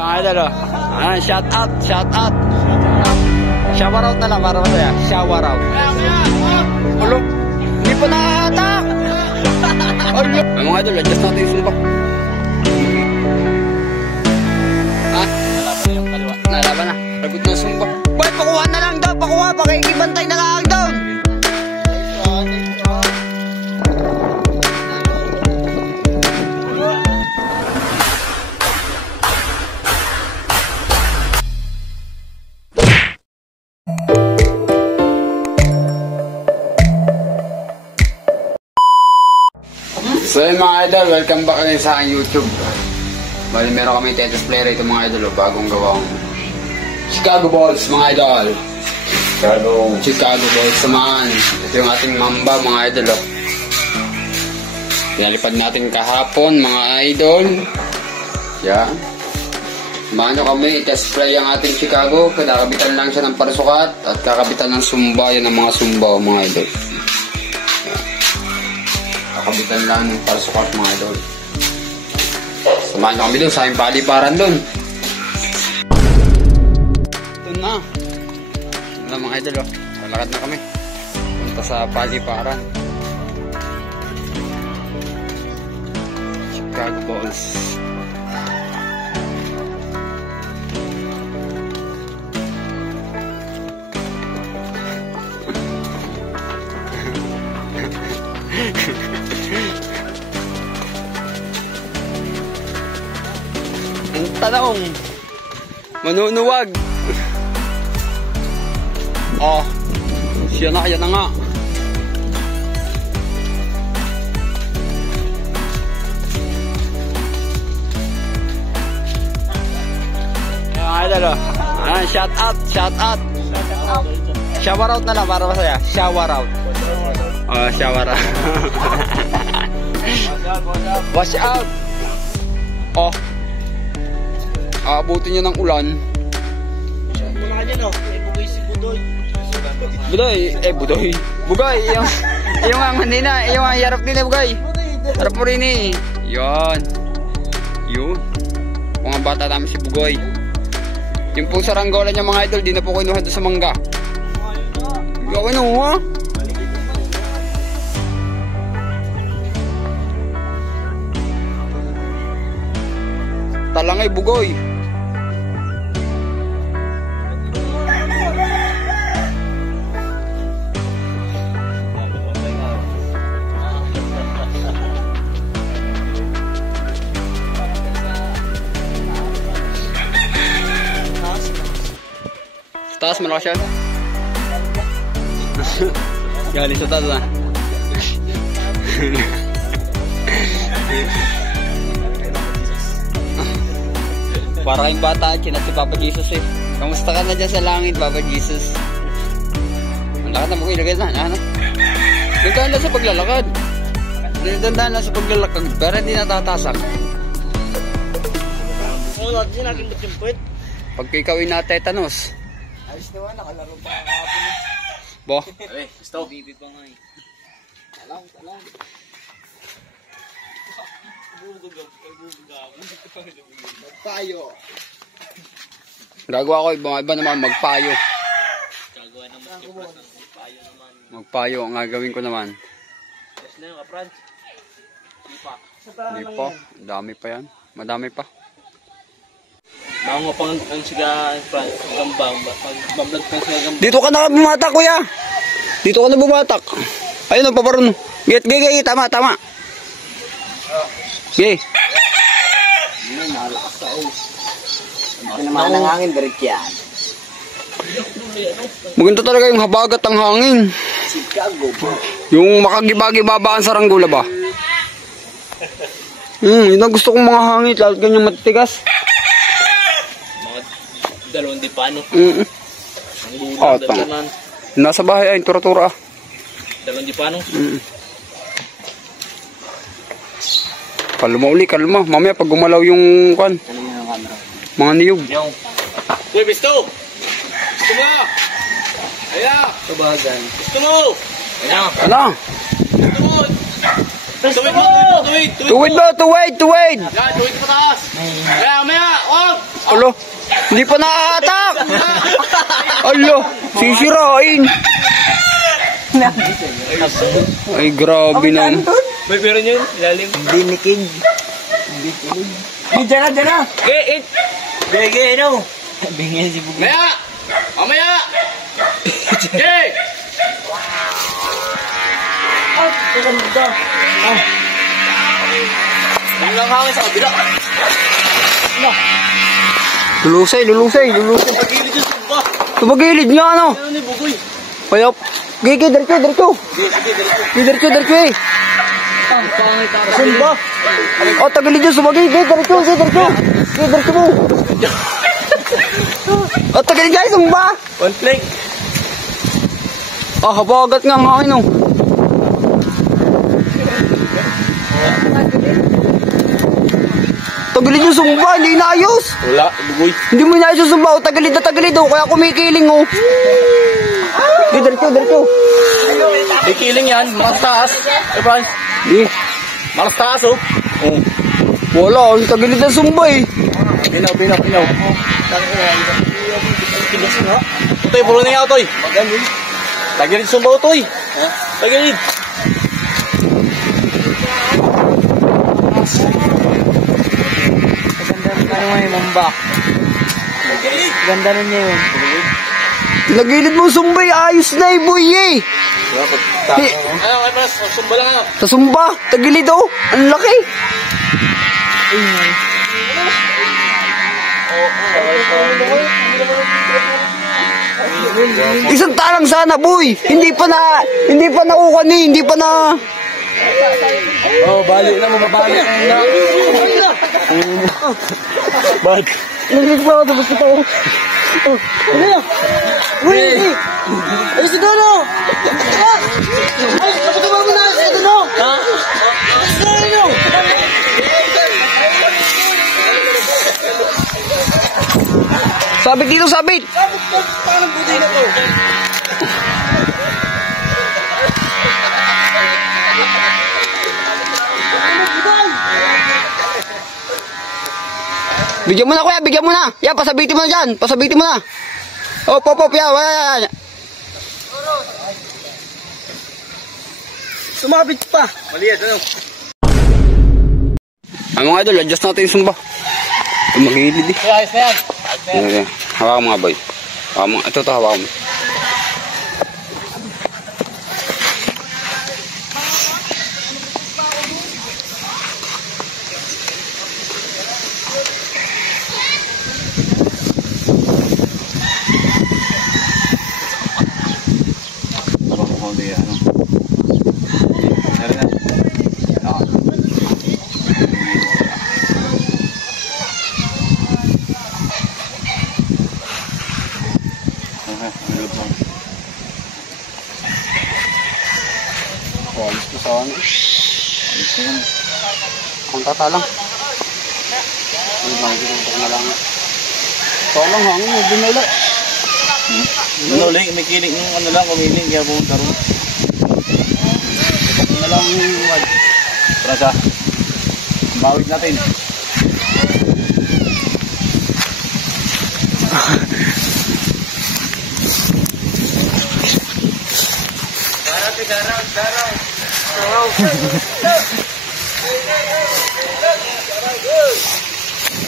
Idol, shout out. Shower out na lang para masaya. Shower out. Ulo, hindi pa nakahatak. Mga idol, adjust natin yung sumbak. Nalaban na. Lagot na sumbak. Boy, pakuha na lang daw. Pakuha, pakikibantay na lang daw. So yun mga idol, welcome back again sa aking YouTube. Bali meron kami test player ito mga idol, bagong gawang Chicago Bulls mga idol. Chicago Bulls naman. Ito yung ating mamba mga idol. Pinalipad natin kahapon mga idol. Yan. Samahan nyo kami, test play ang ating Chicago. Kakabitan lang siya ng parasukat at kakabitan ng sumba. Yan ang mga sumba mga idol. Kabitan lang ng parasukat mga idol. Samahan nyo kami doon sa aming paliparan doon. Ito na. Ito na mga idol. Lalakad na kami. Punta sa paliparan. Chicago Bulls. Ang tanong, manunuwag. Oh, siya na, yan na nga. Shout out. Shower out na lang para masaya. Shower out. Shower out. Wash out. Oh. Aabutin niya ng ulan. Budoy. Bugay. Yung ang kanina. Yung ang yarap nila, Bugay. Harap mo rin eh. Yun. Mga bata namin si Bugoy. Yung pong saranggola niya mga idol, di na po kinuha doon sa mangga. Gawin mo ha? Talangay Bugoy. Taas malakas siya. Galing sa taas na. Para kayong bata, kinat si Papa Jesus eh. Kamusta ka na dyan sa langit, Papa Jesus? Ang lakad na mo, ilagay na. Dandahan lang sa paglalakad. Dandahan lang sa paglalakad, pero hindi natatasak. Pagka ikaw na-tetanus. Ayos naman, nakalaro pa ang kapin. Bo? Gusto. Bibi pa nga eh. Alam. Magpayo. Gagawa ko iba naman magpayo. Gagawa naman magpayo naman. Magpayo ang gagawin ko naman. Yes na yung ka-Franz. Hindi pa. Dami pa yan. Madami pa. Bango pang ang siga Franz, gambang, pag-vlog pa siya gambang. Dito ka na bumatak kuya. Dito ka na bumatak. Ayun ang paparon. Git, tama. Gay. May nalakas sa o. Ano naman ang hangin, direct yan. Maganda talaga yung habagat ang hangin. Chicago. Yung makagibagi-babaan sa Ranggola ba? Yun ang gusto kong mga hangin, lalo ganyang matitigas. Dalawang di paano. Nasa bahay ay tura-tura. Dalawang di paano. Kalma. Mamaya pag gumalaw yung kan. Mga niyog. Uy, Bisto! Gusto mo! Ayan! Tubagan. Gusto mo! Ayan! Ano? Gusto mo! Tuwid! Tuwid! Yan, tuwid pataas! Ayan, maya! Alo, hindi pa nakakatak. Alo, sisirain. Ay, grabe na. May pero yun, ilalim. Dinikig. Diyan na. Get it! Gege, no. Bingin si Bugoy. Maya! Mamaya! Okay! Ganda. Ang lang hangin sa kabila. Lulusay. Pagilid yung sumba. Tumagilid nga, ano? Ano ni Bugoy? Payop. Gigi, diretso. Diretso eh. Sumba. Oh, tagilid yung sumagilid. Diretso mo. Oh, tagilid guys, sumba. One flank. Ah, habagat nga ang hangin, oh. Tagilid yung sumba, hindi inayos. Wala, Bugoy. Hindi mo inayos yung sumba, oh. Tagilid, oh. Kaya kumikiling, oh. Diretso. May kiling yan, malas taas. Eh, Franz, Eh, malas taas, oh. Oh. wala, ang tagilid ng sumba, eh. Pinaw. Utoy, puro na nga, Utoy. Tagilid sumba, Utoy. Tagilid. Ano nga yung mamba? Ganda nun niya yun. Nagilid mo sumba, eh. Ayos na, eh, boy, eh. Eh, Ano, kay Franz, sumba lang, ano. sa sumba, tagilid, oh. Ang laki. Isang talang sana, boy. Hindi pa naukan, eh. Hindi pa na. Oh, balik na, mababalik na. Balik. Nagilid pa ako, tapos ito. Ano yun? Uy! Ay, si Dono! Ay, kapataba mo na si Dono! Ha? Dono! Sabit dito, sabit. Paano buti na to? Bigyan mo na, kuya. Bigyan mo na. Yan, pasabitin mo na dyan. Pasabitin mo na. Op. Yan. Sumabit pa! Maliit, ano? Ay, mga idol, adjust natin yung sumba. Magilid, eh. Ayos na yan. Okay. Hawakan mga boy. Ito, hawakan mo. Alis ko sa ano. Alis ko yan. Ang tatalang. Ay, magigitok na lang. Talang hangin, binala. Manuling, may kiling, ano lang, kumiling, kaya pumunta ron. Gitok na lang yung wad. Prasa, bawit natin.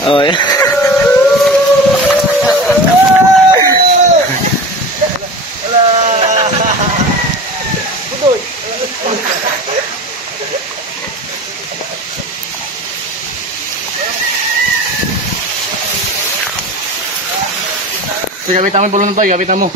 Oh, yeah. Sige, gabitan mo yung pulungan tayo, gabitan mo.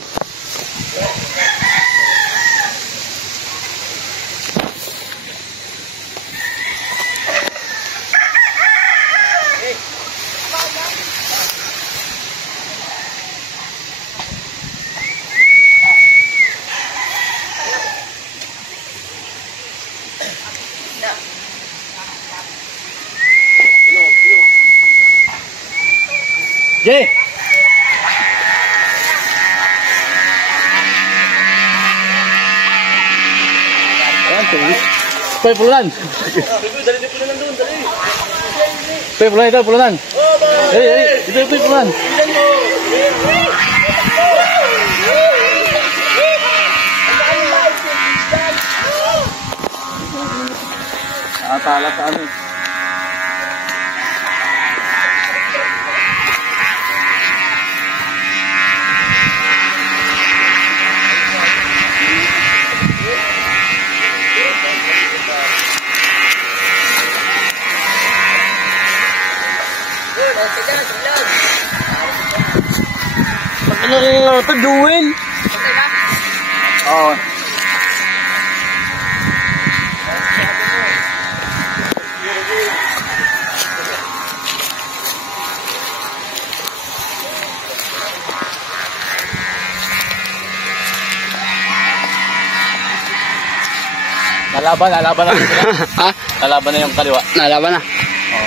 Jay! Ayan, tuwis. Pay, pulunan. Dali, pulunan doon, dali. Pulanan ito, pulanan. Ito, pulanan. Nakatala sa ano. Ano ito, Jewel? Oo. Nalaban na. Ha? Nalaban na yung kaliwa. Nalaban na. Oo.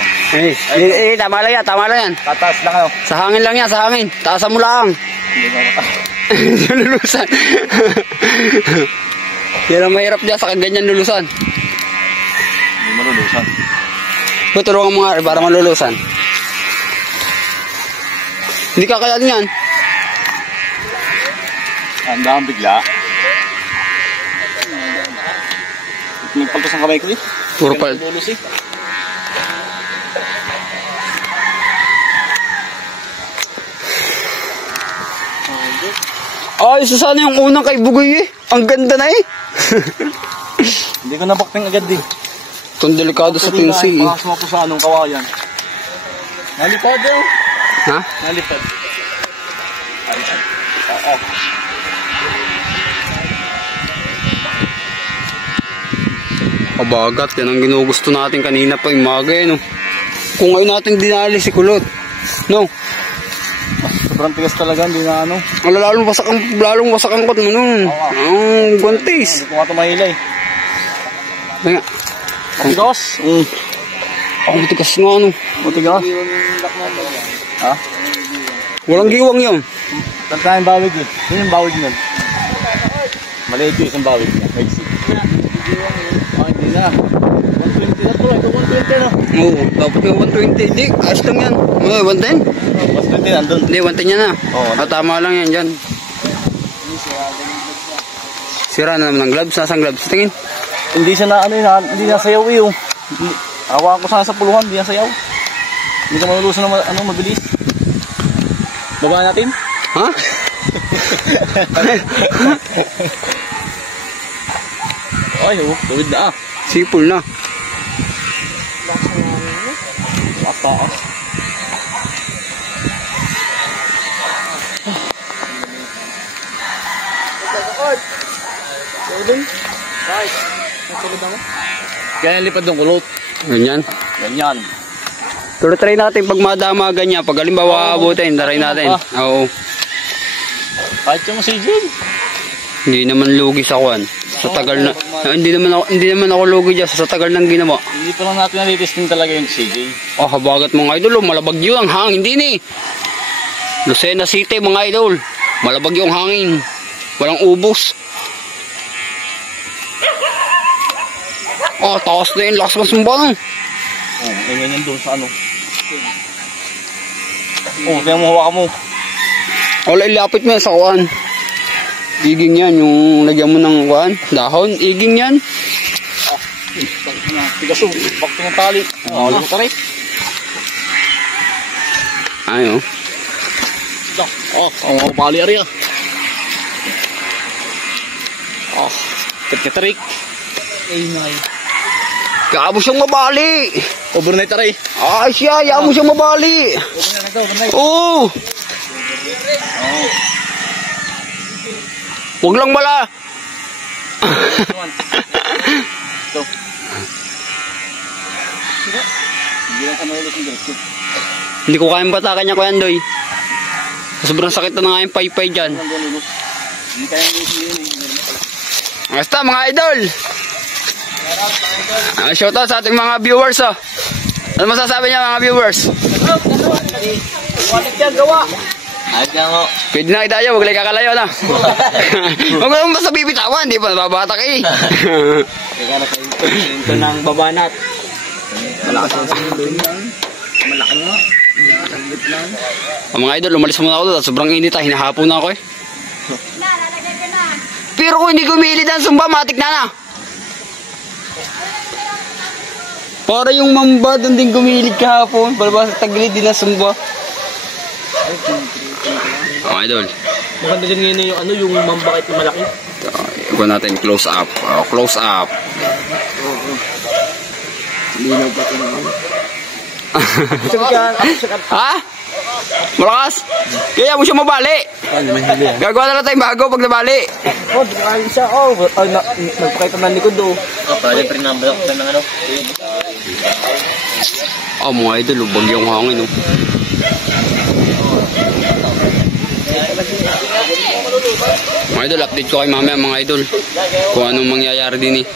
Tama lang yan. Tataas lang kayo. Sa hangin lang yan, sa hangin. Taasan mo lang. Hindi na Lulusan. Yan ang mahirap dyan sa ganyan lulusan. Hindi malulusan. Tulungan mo nga para malulusan. Hindi kakayanin yan. Andahan bigla. Nagpaltos ang kamay ko eh. Puro pal. Lulus eh. Ay, sana yung unang kay Bugoy eh. Ang ganda na eh. Hindi ko nabakting agad eh. Itong delikado sa pinsi eh. Pakasma ko sa anong kawayan. Nalipad eh. Ha? Nalipad. Oo. Kabagat, yan ang ginugusto natin kanina pa yung maga eh, no? Kung ngayon natin dinali si Kulot, no? Sobrang tigas talaga, hindi na ano. Lalong wasak ang kot mo nun. Ang guantes. Hindi ko nga tumahilay. Kaya, Matigas? ang matigas nga, no? Matigas? Ha? Walang giwang yun. Tantang yung bawig eh. Yun yung bawig nun. Maliit yung isang bawig niya. Maiksi. Hindi na. 120 na to. Ito 120 na. Oo, dapat yung 120. Hindi, ayos lang yan. 110? 120 nandun. Hindi, 110 yan na. Oo. Tama lang yan dyan. Sira na naman ng gloves. Nasaan gloves? Tingin. Hindi siya na ano yun. Hindi na sayaw eh. Hawakan ko sana sa puluhan. Hindi na sayaw. Hindi ka malulusan na mabilis. Baba natin? Ha? Ay, tuwid na ah. Sipol na. Mataas. Kaya lipad ng kulot. Ganyan. Ganyan. Pero try natin pag madama ganyan. Pag halimbawa abutin, try natin. Oo. Kahit yung CJ. Hindi naman lugi sa kwan. Sa tagal na hindi naman ako lugi diyan sa tagal ng ginawa. Hindi pa lang natin nalitesting talaga yung CJ. Oh, habagat mga idol, malabag yun ang hangin din eh. Lucena City mga idol. Malabag yung hangin. Walang ubos. Oh, taas na yun. Lakas mas mabang. Oh, ganyan doon sa ano. Oh, kaya mo hawakan mo. Wala, ilapit mo yan sa kuwan. Iging yan, yung lagyan mo ng kuwan, dahon, iging yan. Tigas oh, bakit ng tali. Oh, ano tarik? Ay, oh. Oh, bali ari ah. Oh, tarik. Ay, nay. Kaya mo siyang mabali. Overnight ari. Ay, siya, kaya mo siyang mabali. Overnight. Oo. Huwag lang bala. Ito. Hindi lang kami ulit yung direksyon. Hindi ko kayang batakan niya, Kuya Andoy. Sobrang sakit na nga yung paypay dyan. Hindi kaya yung Basta mga idol. Shoutout sa ating mga viewers. Oh. Ano masasabi niya mga viewers? Walit yan, gawa. Ayan mo. Pwede na kita huwag lang kakalayo na. Huwag lang basta bibitawan, di pa nababatak eh. Ito ng babanat. Malakas yung sa'yo doon. Malaki nga. Saglit lang. Mga idol, umalis muna ako doon. Sobrang init ah. Hinahapon na ako eh. Pero kung hindi kumilid ang sumba, matik na. Para yung mamba doon din gumilid kahapon. Balabas sa tagilid din na sumba. Mga idol. Maganda din ngayon yung ano, yung mambakit na malaki. Ikaw natin close up. Close up. Linaw pa ito naman. Ha? Malakas? Kaya mo siya mabali. Gagawa na lang tayong bago pag nabali. Oh, di ka isa. Oh, nagpakita ng likod do. Pwede pa rin number ako ng ano. Oh, mga idol, bagyong hangin. Mga idol, update ko kay mamaya mga idol. Kung anong mangyayari din eh.